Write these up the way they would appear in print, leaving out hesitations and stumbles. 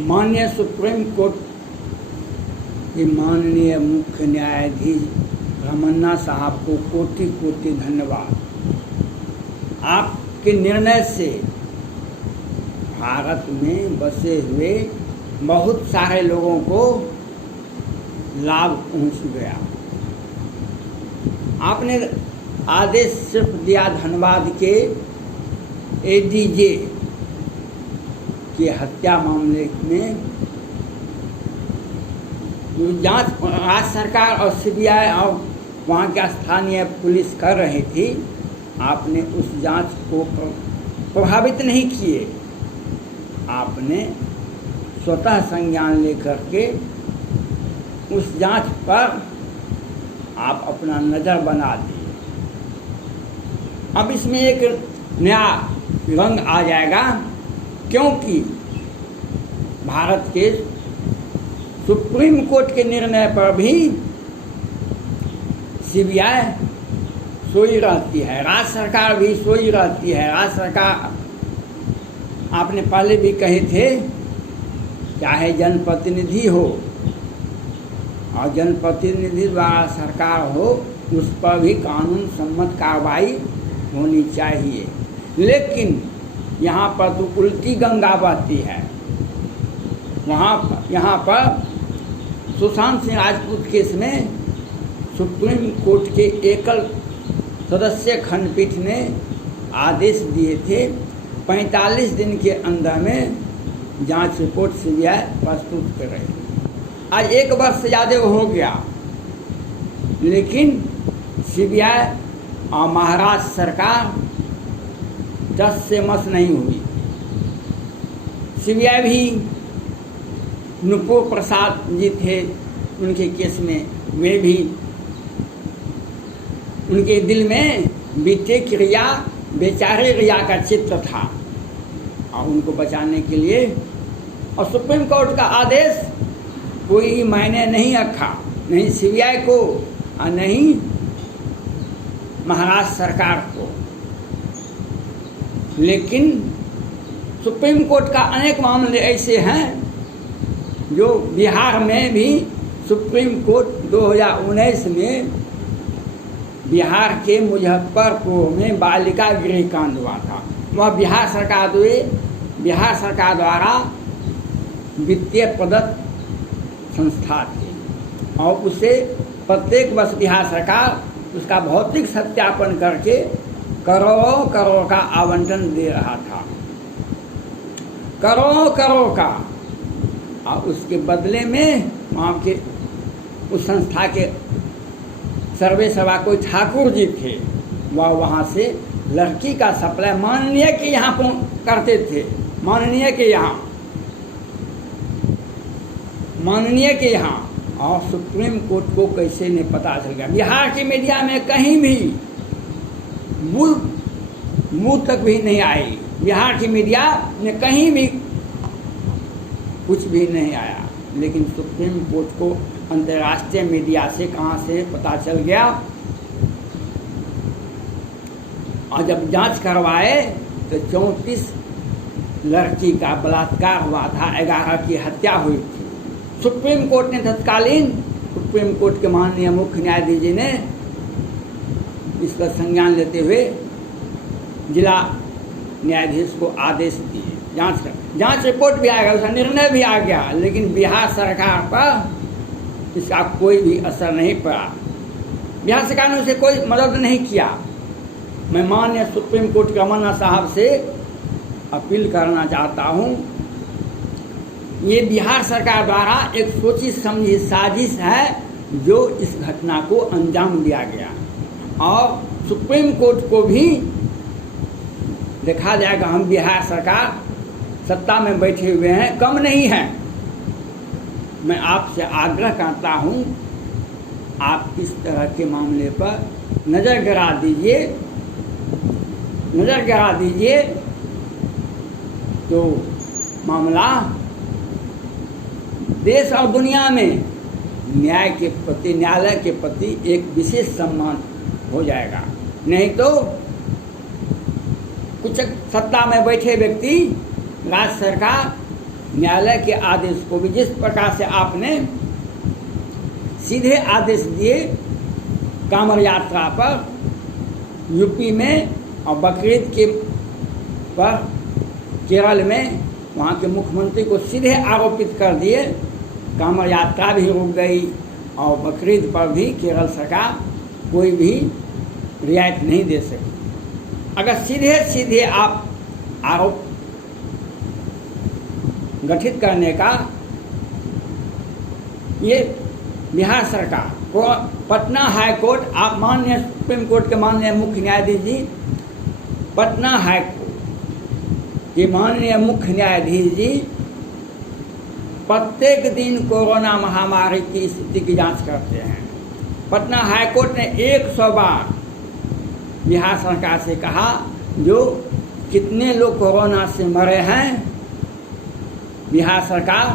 माननीय supreme court के माननीय मुख्य न्यायाधीश रमन्ना साहब को कोटि कोटि धन्यवाद। आपके निर्णय से भारत में बसे हुए बहुत सारे लोगों को लाभ पहुंच गया। आपने आदेश सिर्फ दिया धनबाद के एडीजे की हत्या मामले में जो जांच राज्य सरकार और सीबीआई और वहाँ के स्थानीय पुलिस कर रही थी, आपने उस जांच को प्रभावित नहीं किए। आपने स्वतः संज्ञान लेकर के उस जांच पर आप अपना नज़र बना दिए। अब इसमें एक नया रंग आ जाएगा, क्योंकि भारत के सुप्रीम कोर्ट के निर्णय पर भी सीबीआई सोई रहती है, राज्य सरकार भी सोई रहती है। राज्य सरकार, आपने पहले भी कहे थे, चाहे जनप्रतिनिधि हो और जनप्रतिनिधि द्वारा सरकार हो, उस पर भी कानून सम्मत कार्रवाई होनी चाहिए। लेकिन यहाँ पर तो उल्टी गंगा बहती है। यहाँ पर सुशांत सिंह राजपूत केस में सुप्रीम कोर्ट के एकल सदस्य खंडपीठ ने आदेश दिए थे 45 दिन के अंदर में जांच रिपोर्ट सीबीआई प्रस्तुत कर रही। आज 1 वर्ष से ज़्यादा हो गया, लेकिन सीबीआई और महाराष्ट्र सरकार दस से मस नहीं हुई। सीबीआई भी नुपुर प्रसाद जी थे, उनके केस में वे भी, उनके दिल में बीते क्रिया बेचारे रिया का चित्र था और उनको बचाने के लिए, और सुप्रीम कोर्ट का आदेश कोई मायने नहीं रखा, नहीं सीबीआई को और नहीं महाराष्ट्र सरकार को। लेकिन सुप्रीम कोर्ट का अनेक मामले ऐसे हैं जो बिहार में भी सुप्रीम कोर्ट 2019 में बिहार के मुजफ्फरपुर में बालिका गृह कांड हुआ था। वह बिहार सरकार द्वारा वित्तीय प्रदत्त संस्था थी और उसे प्रत्येक वर्ष बिहार सरकार उसका भौतिक सत्यापन करके करोड़ों करोड़ का आवंटन दे रहा था, करोड़ों करोड़ का। और उसके बदले में वहाँ के उस संस्था के सर्वे सभा कोई ठाकुर जी थे, वह वहाँ से लड़की का सप्लाई माननीय के यहाँ करते थे, माननीय के यहाँ। और सुप्रीम कोर्ट को कैसे नहीं पता चल गया? बिहार की मीडिया में कहीं भी मुंह तक भी नहीं आई। बिहार की मीडिया में कहीं भी कुछ भी नहीं आया, लेकिन सुप्रीम कोर्ट को अंतर्राष्ट्रीय मीडिया से कहां से पता चल गया। और जब जांच करवाए तो 34 लड़की का बलात्कार हुआ था, 11 की हत्या हुई थी। सुप्रीम कोर्ट ने तत्कालीन सुप्रीम कोर्ट के माननीय मुख्य न्यायाधीश जी ने इसका संज्ञान लेते हुए जिला न्यायाधीश को आदेश दिए जांच रिपोर्ट भी आ गया, उसका निर्णय भी आ गया, लेकिन बिहार सरकार पर इसका कोई भी असर नहीं पड़ा। बिहार सरकार ने उसे कोई मदद नहीं किया। मैं माननीय सुप्रीम कोर्ट के रमन्ना साहब से अपील करना चाहता हूँ, ये बिहार सरकार द्वारा एक सोची समझी साजिश है जो इस घटना को अंजाम दिया गया। और सुप्रीम कोर्ट को भी देखा जाएगा, हम बिहार सरकार सत्ता में बैठे हुए हैं, कम नहीं है। मैं आपसे आग्रह करता हूं, आप इस तरह के मामले पर नज़र गिरा दीजिए तो मामला देश और दुनिया में न्यायालय के प्रति एक विशेष सम्मान हो जाएगा। नहीं तो कुछ सत्ता में बैठे व्यक्ति, राज्य सरकार न्यायालय के आदेश को भी जिस प्रकार से आपने सीधे आदेश दिए कांवड़ यात्रा पर यूपी में और बकरीद के पर केरल में वहाँ के मुख्यमंत्री को सीधे आरोपित कर दिए, कांवड़ यात्रा भी रुक गई और बकरीद पर भी केरल सरकार कोई भी रियायत नहीं दे सकी। अगर सीधे सीधे आप आरोप गठित करने का ये बिहार सरकार को पटना हाई कोर्ट, आप माननीय सुप्रीम कोर्ट के माननीय मुख्य न्यायाधीश जी, पटना हाई कोर्ट के माननीय मुख्य न्यायाधीश जी प्रत्येक दिन कोरोना महामारी की स्थिति की जांच करते हैं। पटना हाई कोर्ट ने 100 बार बिहार सरकार से कहा जो कितने लोग कोरोना से मरे हैं, बिहार सरकार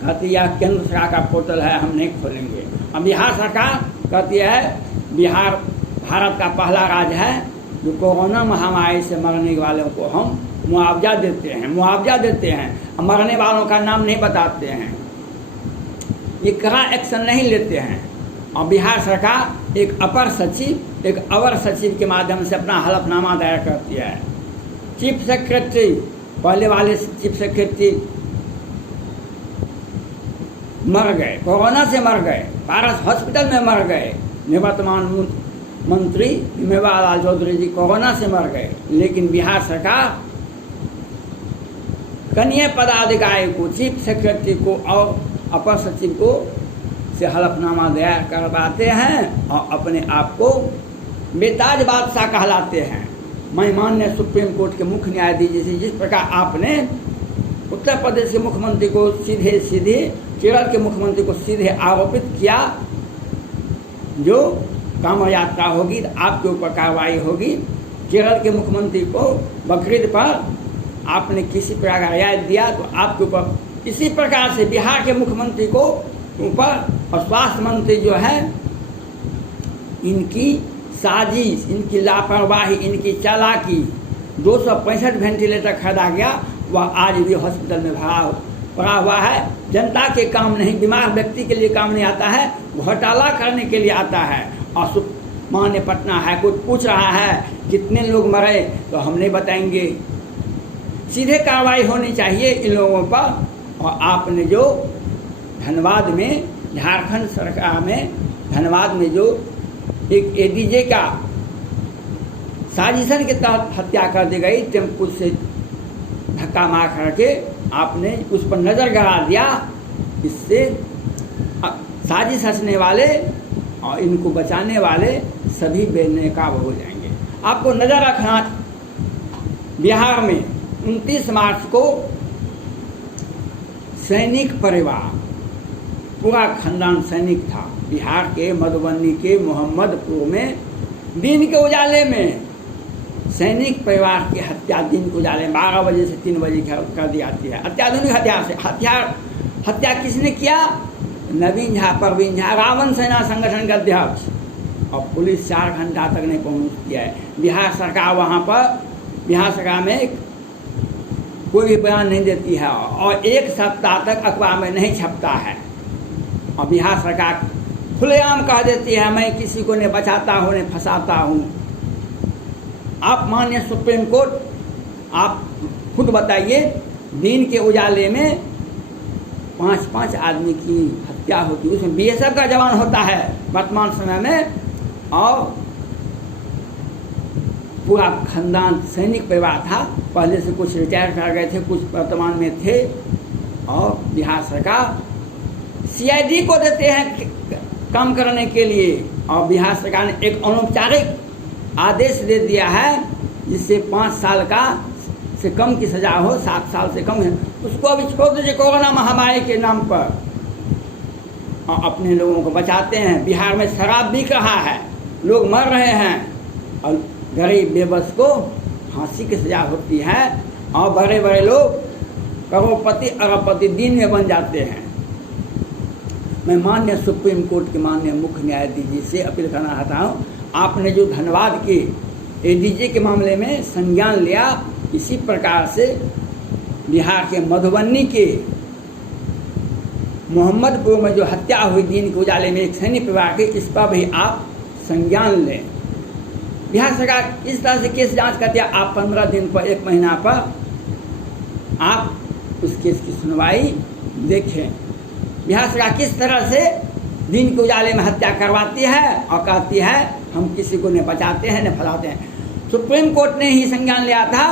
कहती है केंद्र सरकार का पोर्टल है, हम नहीं खोलेंगे। अब बिहार सरकार कहती है बिहार भारत का पहला राज्य है जो कोरोना महामारी से मरने वालों को हम मुआवजा देते हैं, मरने वालों का नाम नहीं बताते हैं, ये कड़ा एक्शन नहीं लेते हैं। और बिहार सरकार एक अपर सचिव, एक अवर सचिव के माध्यम से अपना हलफनामा दायर करती है। चीफ सेक्रेटरी, पहले वाले चीफ सेक्रेटरी मर गए, कोरोना से मर गए, पारस हॉस्पिटल में मर गए। निवर्तमान मंत्री मेवालाल लाल चौधरी जी कोरोना से मर गए, लेकिन बिहार सरकार कनीय पदाधिकारी को, चीफ सेक्रेटरी को और अपर सचिव को से हलफनामा दायर करवाते हैं और अपने आप को बेताज बादशाह कहलाते हैं। मैं माननीय सुप्रीम कोर्ट के मुख्य न्यायाधीश जी से जिस प्रकार आपने उत्तर प्रदेश के मुख्यमंत्री को सीधे केरल के मुख्यमंत्री को सीधे आरोपित किया, जो कांवड़ यात्रा होगी तो आपके ऊपर कार्रवाई होगी। केरल के मुख्यमंत्री को बकरीद पर आपने किसी प्रकार का रियायत दिया तो आपके ऊपर इसी प्रकार से बिहार के मुख्यमंत्री को ऊपर और स्वास्थ्य मंत्री जो है, इनकी साजिश, इनकी लापरवाही, इनकी चालाकी, 265 वेंटिलेटर खरीदा गया, वह आज भी हॉस्पिटल में पड़ा हुआ है। जनता के काम नहीं, बीमार व्यक्ति के लिए काम नहीं आता है, घोटाला करने के लिए आता है। और माननीय पटना हाईकोर्ट पूछ रहा है कितने लोग मरे, तो हम नहीं बताएंगे। सीधे कार्रवाई होनी चाहिए इन लोगों पर। और आपने जो धनबाद में, झारखंड सरकार में धनबाद में जो एक एडीजे का साजिशन के तहत हत्या कर दी गई, टेम्पू से धक्का मार करके आपने उस पर नज़र गड़ा दिया। इससे साजिश रचने वाले और इनको बचाने वाले सभी बेनकाब हो जाएंगे। आपको नज़र रखना, बिहार में 29 मार्च को सैनिक परिवार, पूरा खानदान सैनिक था, बिहार के मधुबनी के मोहम्मदपुर में दिन के उजाले में सैनिक परिवार की हत्या दिन के उजाले 12 बजे से 3 बजे कर दी जाती है। अत्याधुनिक हथियार से हत्या किसने किया? नवीन झा, परवीन झा, रावण सेना संगठन के अध्यक्ष। और पुलिस 4 घंटा तक नहीं पहुँचती है। बिहार सरकार वहाँ पर, बिहार सरकार में कोई भी बयान नहीं देती है और 1 सप्ताह तक अखबार में नहीं छपता है। और बिहार सरकार खुलेआम कह देती है मैं किसी को नहीं बचाता हूँ, नहीं फंसाता हूँ। आप माननीय सुप्रीम कोर्ट, आप खुद बताइए, दिन के उजाले में 5-5 आदमी की हत्या होती है, उसमें बीएसएफ का जवान होता है वर्तमान समय में, और पूरा खानदान सैनिक परिवार था। पहले से कुछ रिटायर कर गए थे, कुछ वर्तमान में थे। और बिहार सरकार सीआईडी को देते हैं काम करने के लिए, और बिहार सरकार ने एक अनौपचारिक आदेश दे दिया है जिससे 5 साल का से कम की सजा हो, 7 साल से कम है, उसको अभी छोड़ दीजिए कोरोना महामारी के नाम पर, और अपने लोगों को बचाते हैं। बिहार में शराब बिक रहा है, लोग मर रहे हैं, और गरीब बेबस को फांसी की सजा होती है, और बड़े बड़े लोग करोड़पति अरबपति दिन में बन जाते हैं। मैं माननीय सुप्रीम कोर्ट के माननीय मुख्य न्यायाधीश जी से अपील करना चाहता हूँ, आपने जो धनबाद के एडीजे के मामले में संज्ञान लिया, इसी प्रकार से बिहार के मधुबनी के मोहम्मदपुर में जो हत्या हुई दिन के उजाले में एक सैनिक परिवार की, इस पर भी आप संज्ञान लें। बिहार सरकार इस तरह से केस जांच करती है, आप 15 दिन पर 1 महीना पर आप उस केस की सुनवाई देखें। बिहार सरकार किस तरह से दिन के उजाले में हत्या करवाती है और कहती है हम किसी को न बचाते हैं न फैलाते हैं। सुप्रीम कोर्ट ने ही संज्ञान लिया था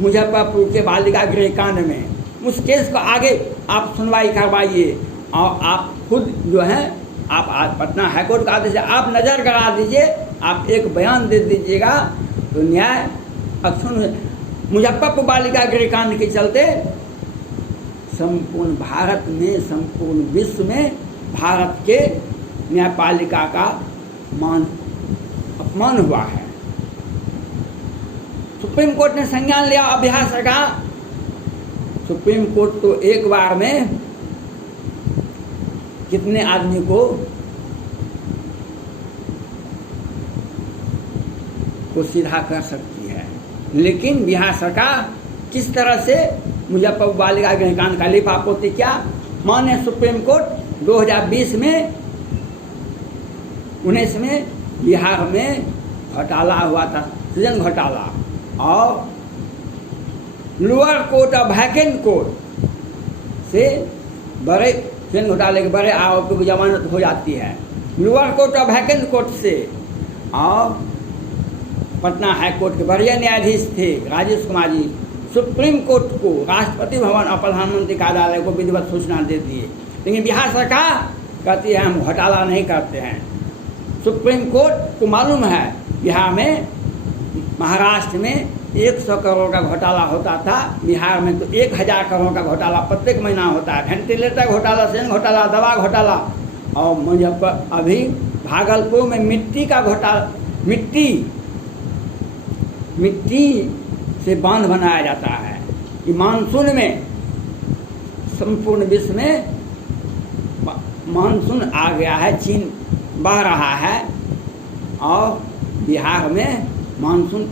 मुजफ्फरपुर के बालिका गृह कांड में। उस केस को आगे आप सुनवाई करवाइए और आप खुद जो है आप आज पटना हाईकोर्ट का आदेश आप नज़र करा दीजिए, आप एक बयान दे दीजिएगा तो न्याय। अब सुन, मुजफ्फरपुर बालिका गृह कांड के चलते संपूर्ण भारत में, संपूर्ण विश्व में भारत के न्यायपालिका का अपमान हुआ है। सुप्रीम कोर्ट ने संज्ञान लिया। अब बिहार सरकार, सुप्रीम कोर्ट तो एक बार में कितने आदमी को सीधा कर सकती है, लेकिन बिहार सरकार किस तरह से मुजफ्फरपुर बालिका गृह कांड का लिपापोती किया। माननीय सुप्रीम कोर्ट 2020 में 19 में बिहार में घोटाला हुआ था, सृजन घोटाला, और लोअर कोर्ट और वैकेंट कोर्ट से बड़े सृजन घोटाले के बड़े आरोपियों की जमानत हो जाती है। लोअर कोर्ट और वैकेंट कोर्ट से, और पटना हाई कोर्ट के वरीय न्यायाधीश थे राजेश कुमार जी, सुप्रीम कोर्ट को, राष्ट्रपति भवन और प्रधानमंत्री कार्यालय को विधिवत सूचना दे दिए। लेकिन बिहार सरकार कहती है हम घोटाला नहीं करते हैं। सुप्रीम कोर्ट को मालूम है बिहार में, महाराष्ट्र में 100 करोड़ का घोटाला होता था, बिहार में तो 1000 करोड़ का घोटाला प्रत्येक महीना होता है। वेंटिलेटर घोटाला, सृजन घोटाला, दवा घोटाला, और मुजफ्फर अभी भागलपुर में मिट्टी का घोटाला, मिट्टी से बांध बनाया जाता है कि मानसून में संपूर्ण विश्व में मानसून आ गया है, चीन बह रहा है और बिहार में मानसून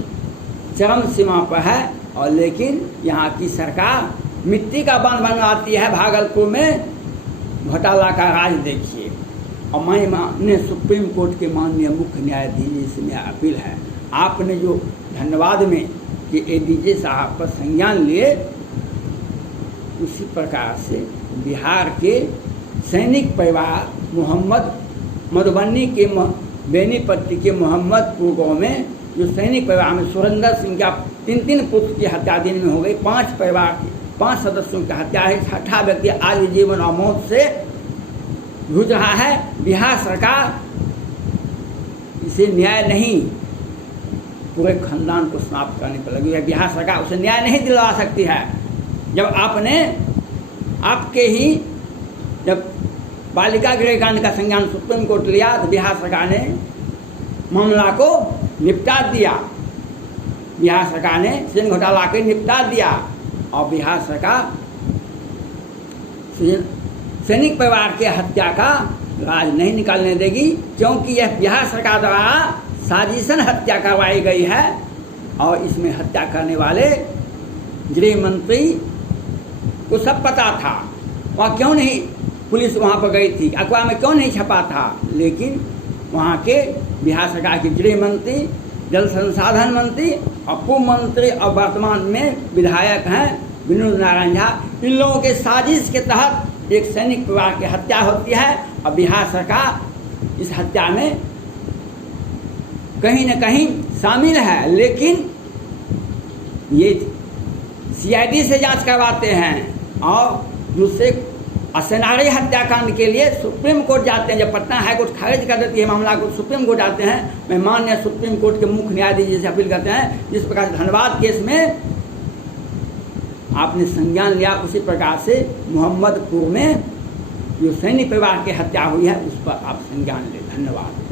चरम सीमा पर है, और लेकिन यहाँ की सरकार मिट्टी का बांध बनवाती है। भागलपुर में घोटाला का राज देखिए। और मैं माननीय सुप्रीम कोर्ट के माननीय मुख्य न्यायाधीश से मेरा अपील है, आपने जो धन्यवाद में कि एडीजे साहब पर संज्ञान लिए, उसी प्रकार से बिहार के सैनिक परिवार मधुबनी के बेनीपट्टी के मोहम्मदपुर गाँव में जो सैनिक परिवार में सुरेंद्र सिंह का 3 पुत्र की हत्या दिन में हो गई, 5 सदस्यों की हत्या है, 6ठा व्यक्ति आज जीवन और मौत से जूझ रहा है। बिहार सरकार इसे न्याय नहीं, पूरे खानदान को समाप्त करने पर लगी है। बिहार सरकार उसे न्याय नहीं दिलवा सकती है। जब आपके ही जब बालिका गृह कांड का संज्ञान सुप्रीम कोर्ट लिया तो बिहार सरकार ने मामला को निपटा दिया, बिहार सरकार ने सृजन घोटाला के निपटा दिया, और बिहार सरकार सैनिक परिवार के हत्या का राज नहीं निकालने देगी, क्योंकि यह बिहार सरकार द्वारा साजिशन हत्या करवाई गई है। और इसमें हत्या करने वाले गृह मंत्री को सब पता था, वहाँ क्यों नहीं पुलिस वहाँ पर गई थी, अखबार में क्यों नहीं छपा था, लेकिन वहाँ के बिहार सरकार के गृह मंत्री, जल संसाधन मंत्री और पूर्व मंत्री और वर्तमान में विधायक हैं विनोद नारायण झा, इन लोगों के साजिश के तहत एक सैनिक परिवार की हत्या होती है, और बिहार सरकार इस हत्या में कहीं न कहीं शामिल है। लेकिन ये सीआईडी से जांच करवाते हैं, और दूसरे सेनारी हत्याकांड के लिए सुप्रीम कोर्ट जाते हैं। जब पटना हाईकोर्ट खारिज कर देती है मामला को, सुप्रीम कोर्ट जाते हैं। मैं माननीय सुप्रीम कोर्ट के मुख्य न्यायाधीश से अपील करते हैं, जिस प्रकार से धनबाद केस में आपने संज्ञान लिया, उसी प्रकार से मोहम्मदपुर में जो सैनिक परिवार की हत्या हुई है उस पर आप संज्ञान लें। धन्यवाद।